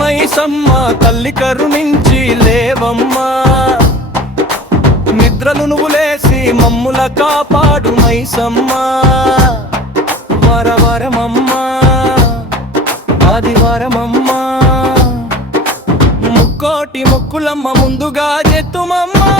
మైసమ్మ తల్లి కరుణించి లేవమ్మా. నిద్రలు నువ్వులేసి మమ్ముల కాపాడు మైసమ్మా. వరవరమమ్మా ఆదివారమమ్మా. ముక్కోటి ముక్కులమ్మ ముందుగా చెత్తుమమ్మా.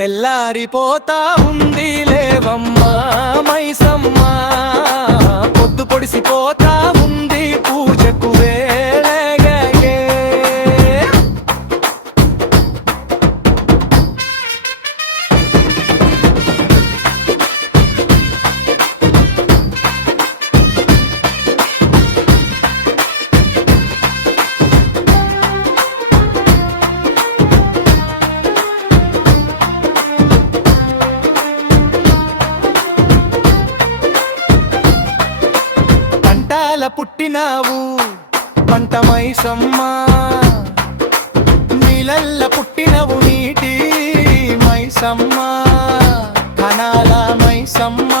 తెల్లారిపోతా ఉంది లేవమ్మా మైసమ్మా. పంటాల పుట్టినావు. పంట మైసమ్మ నీలల్ల పుట్టినవు నీటి మైసమ్మ కనాల మైసమ్మ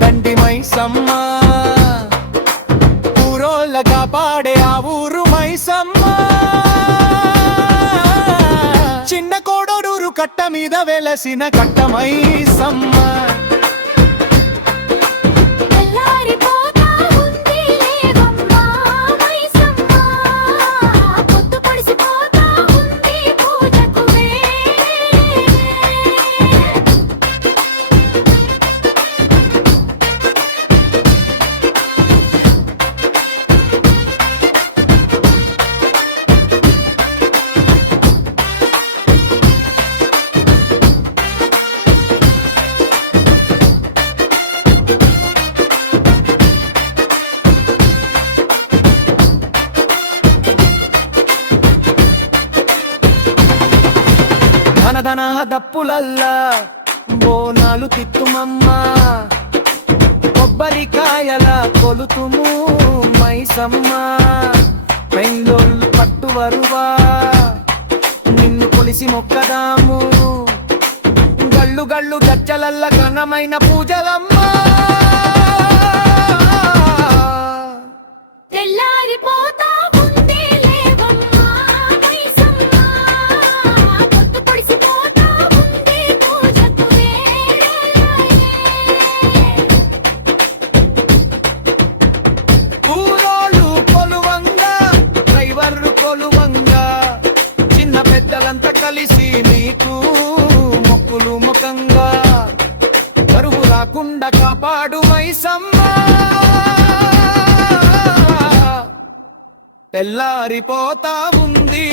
దండి మైసమ్మ ఊరోళ్ళగా కాపాడే ఆ ఊరు మైసమ్మ. చిన్న కోడూరు కట్ట మీద వెలసిన కట్ట మైసమ్మ. ధనధన దప్పులల్లా బోనాలు తిత్తుమమ్మా. కొబ్బరికాయల కొలుతుము మైసమ్మ. పెంగోళ్ళు పట్టు వరువా నిన్ను కొలిసి మొక్కదాము. గళ్ళు గళ్ళు గచ్చలల్ల ఘనమైన పూజలమ్మా. తెల్లారిపో పెద్దలంతా కలిసి నీకు మొక్కులు ముఖంగా కరువు రాకుండా కాపాడు మైసమ్మా. తెల్లారిపోతా ఉంది